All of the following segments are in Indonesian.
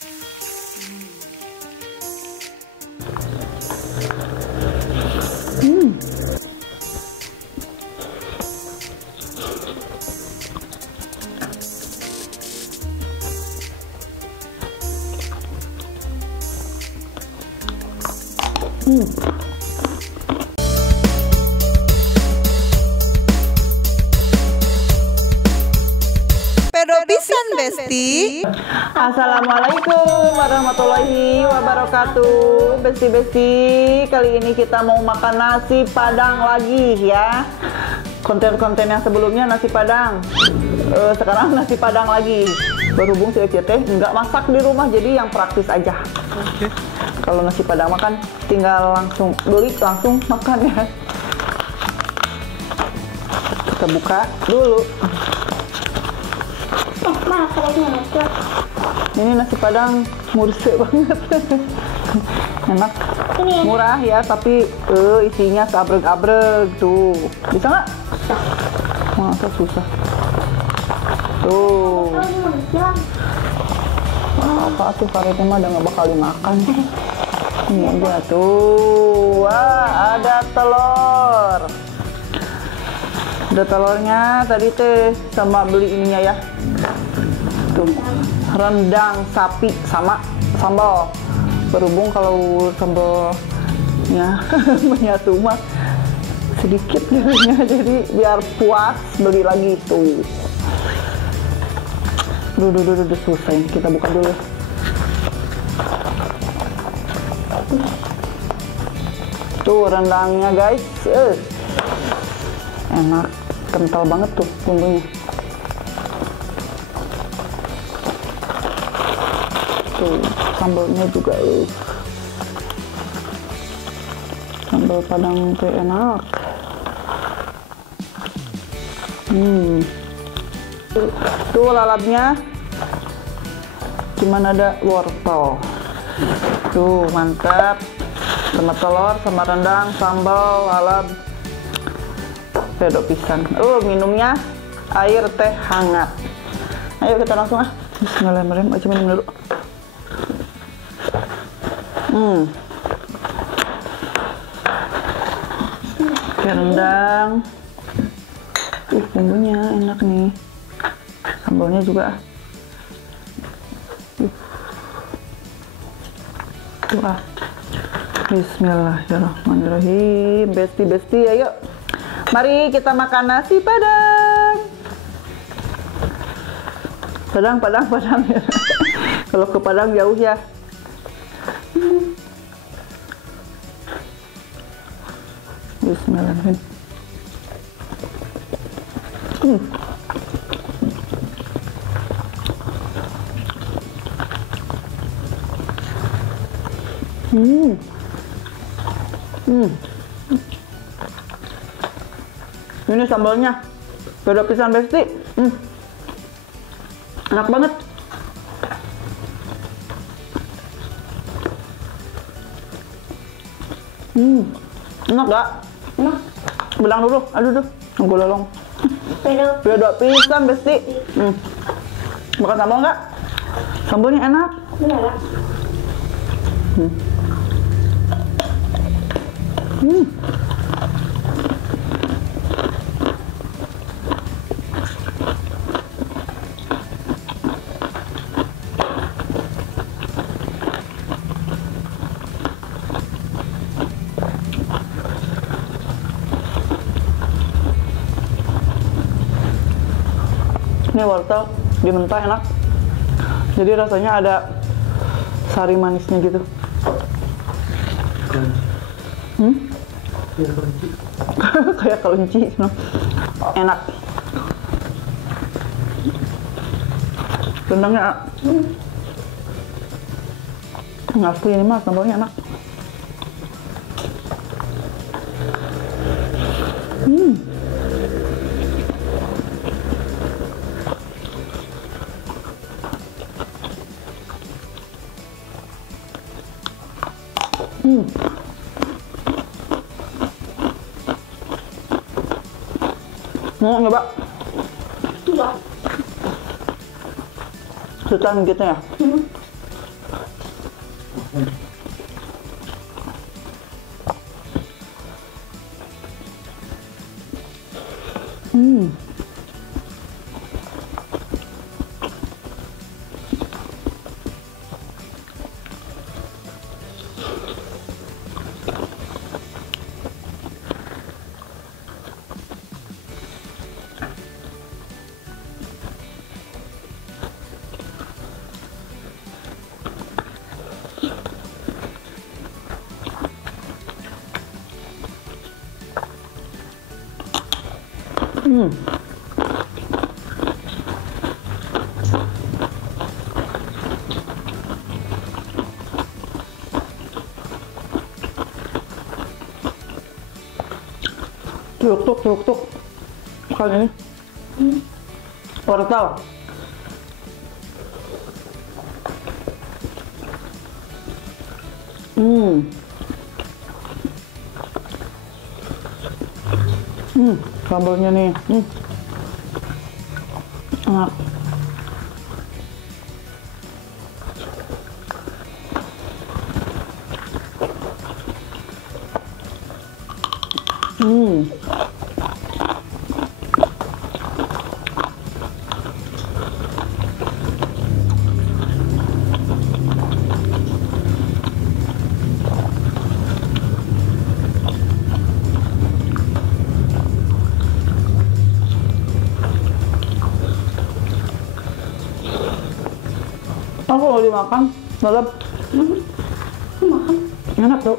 Pedo pisan Besti. Assalamualaikum warahmatullahi wabarakatuh. Besti-besti, kali ini kita mau makan nasi padang lagi ya. Konten-konten yang sebelumnya nasi padang, sekarang nasi padang lagi. Berhubung si Ece teh nggak masak di rumah, jadi yang praktis aja. Kalau nasi padang makan tinggal langsung beli langsung makan ya. Kita buka dulu. Ini nasi padang murse banget. Enak, murah ya, tapi isinya seabreg-abreg tuh. Bisa nggak? Masa susah. Tuh. Apa tuh karetnya mah udah nggak bakal dimakan. Ini aja tuh. Wah, ada telur. Ada telurnya tadi teh sama beli ininya ya. Tuh, rendang sapi sama sambal. Berhubung kalau sambalnya menyatu mah sedikit jadinya, jadi biar puas beli lagi tuh. Duh, susah ini. Kita buka dulu. Tuh rendangnya guys, enak, kental banget tuh bumbunya. Tuh sambalnya juga, sambal padang tuh enak. Tuh lalapnya, cuman ada wortel. Tuh mantap, sama telur, sama rendang, sambal, lalap, pedo pisan. Minumnya air teh hangat. Ayo kita langsung Bismillahirrahmanirrahim. Aja minum dulu. Rendang. Bumbunya enak nih. Sambalnya juga. Tuh Bismillahirrahmanirrahim. Besti-besti, ayo. Mari kita makan nasi padang. Padang ya. Kalau ke Padang jauh ya. Bismillahirrahmanirrahim. Ini sambalnya beda pisan Besti. Enak banget. Enak gak? Enak. Belang dulu, aduh tuh, nunggu lolong. Beda pisan Besti. Makan sambal nggak? Sambalnya enak. Enak. Ini wortel dimentah enak, jadi rasanya ada sari manisnya gitu. Kayak kelinci. Enak. Rendangnya asli ini mah, sambalnya enak. Mau nyoba? Coba. Setan gitu ya? Celuk-tuk. Makan ini. Wortel. Sambalnya nih. Enak. Aku kalau dimakan, dalam Makan. enak tuh.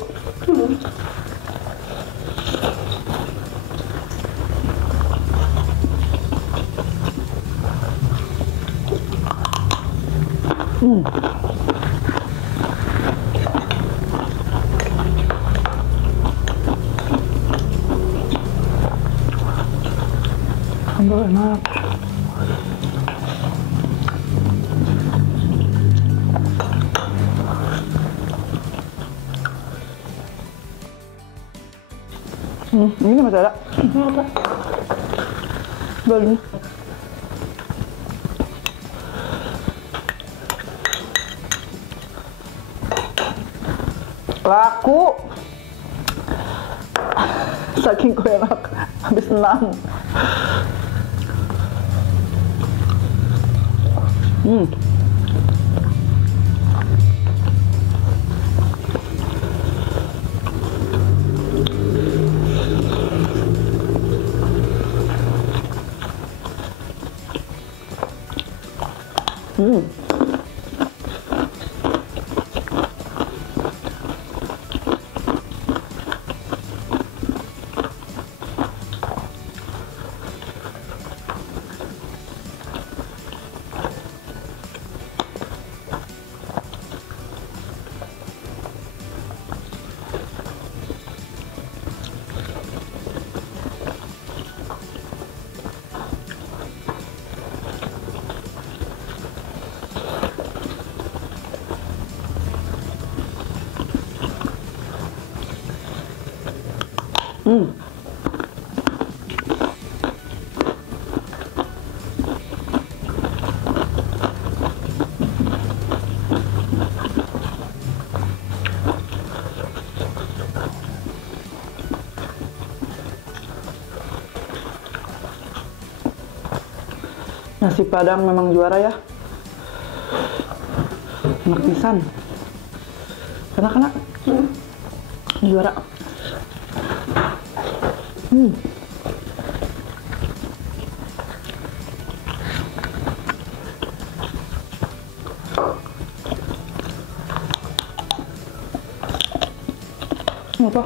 Sambal enak. Ini masih ada. Apa? Balik. Laku. Saking gue enak. Habis 6. Nasi Padang memang juara ya. Enak pisan. Enak. Juara. Apa?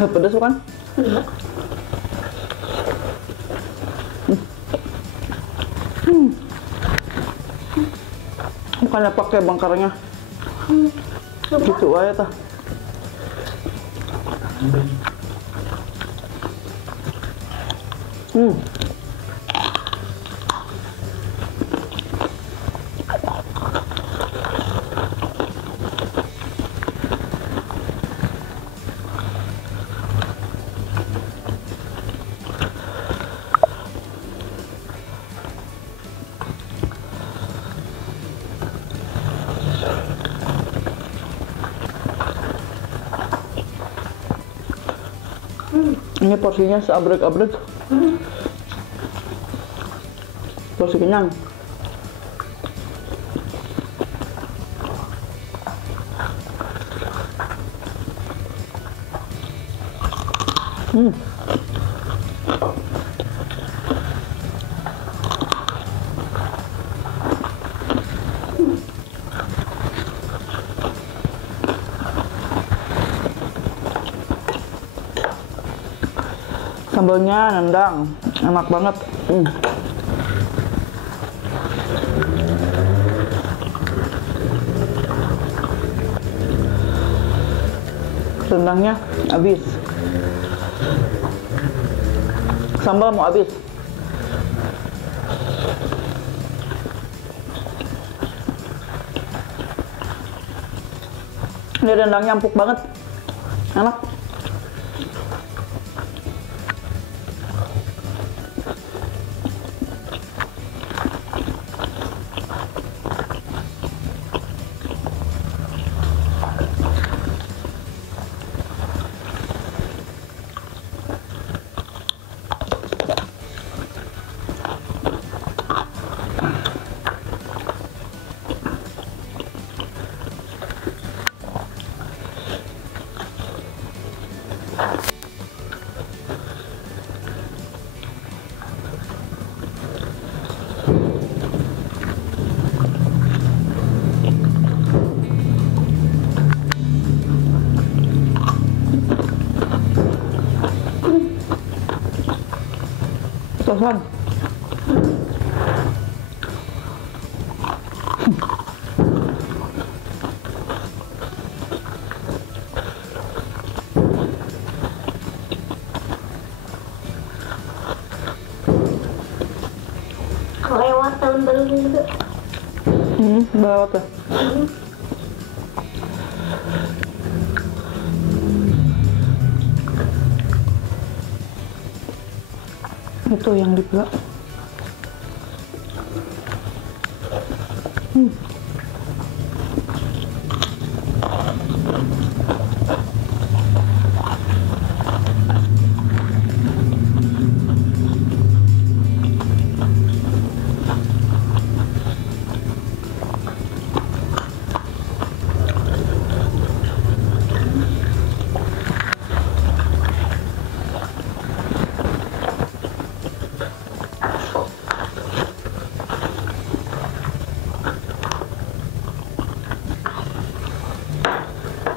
Pedas bukan? Enggak. Bukannya pakai bangkarnya. Gitu aja tah. Ini porsinya seabrek-abrek. Porsi kenyang. Sambalnya nendang, enak banget. Rendangnya habis, sambal mau habis. Ini rendangnya empuk banget, enak. Sosan. Lewat tahun baru juga. Lewat ya. Itu yang di belakang.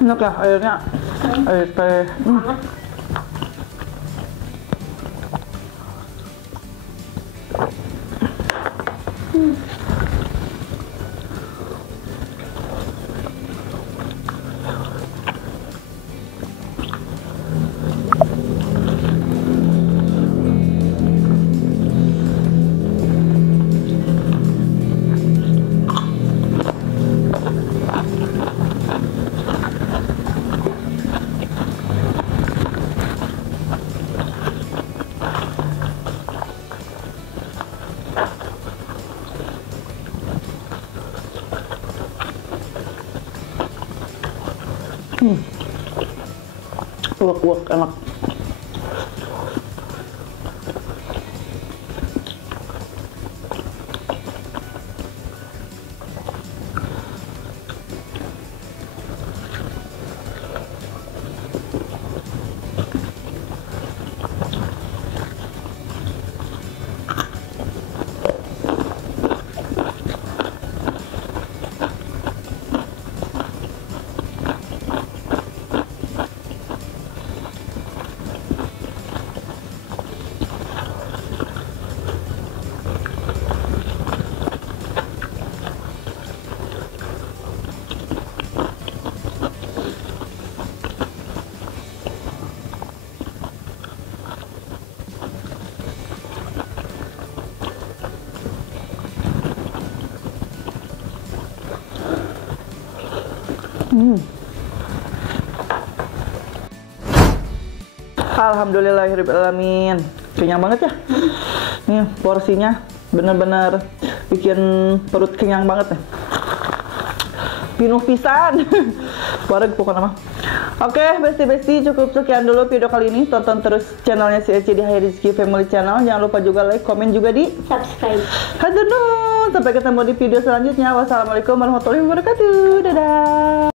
Enak ya airnya, air teh. Uwak-uwak enak. Alhamdulillahirrahmanirrahim. Kenyang banget ya. Nih porsinya bener-bener bikin perut kenyang banget ya. Pinuh pisan. Wareg pokoknya mah. Oke, besti-besti, cukup sekian dulu video kali ini. Tonton terus channelnya si Eci di Hai Rizky Family Channel. Jangan lupa juga like, komen juga di Subscribe. Hatur nuhun. Sampai ketemu di video selanjutnya. Wassalamualaikum warahmatullahi wabarakatuh. Dadah.